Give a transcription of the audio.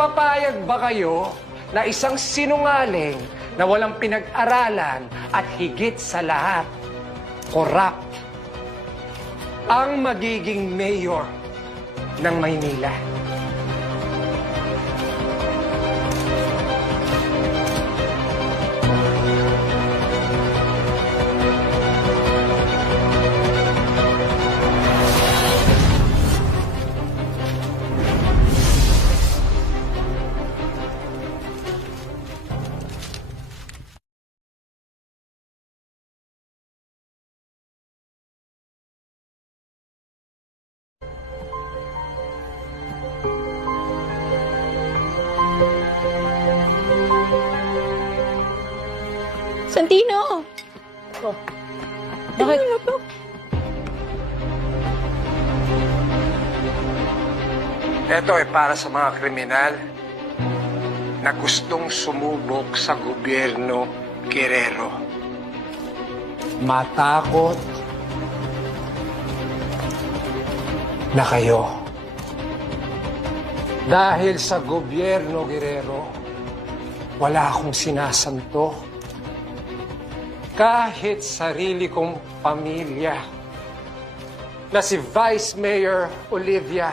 Papayag ba kayo na isang sinungaling na walang pinag-aralan at higit sa lahat, corrupt, ang magiging mayor ng Maynila? Santino! Oh, Bakit? Ano to? Ito ay para sa mga kriminal na gustong sumubok sa gobyerno Guerrero. Matakot na kayo. Dahil sa gobyerno Guerrero, wala akong sinasanto. Kahit sarili kong pamilya na si Vice Mayor Olivia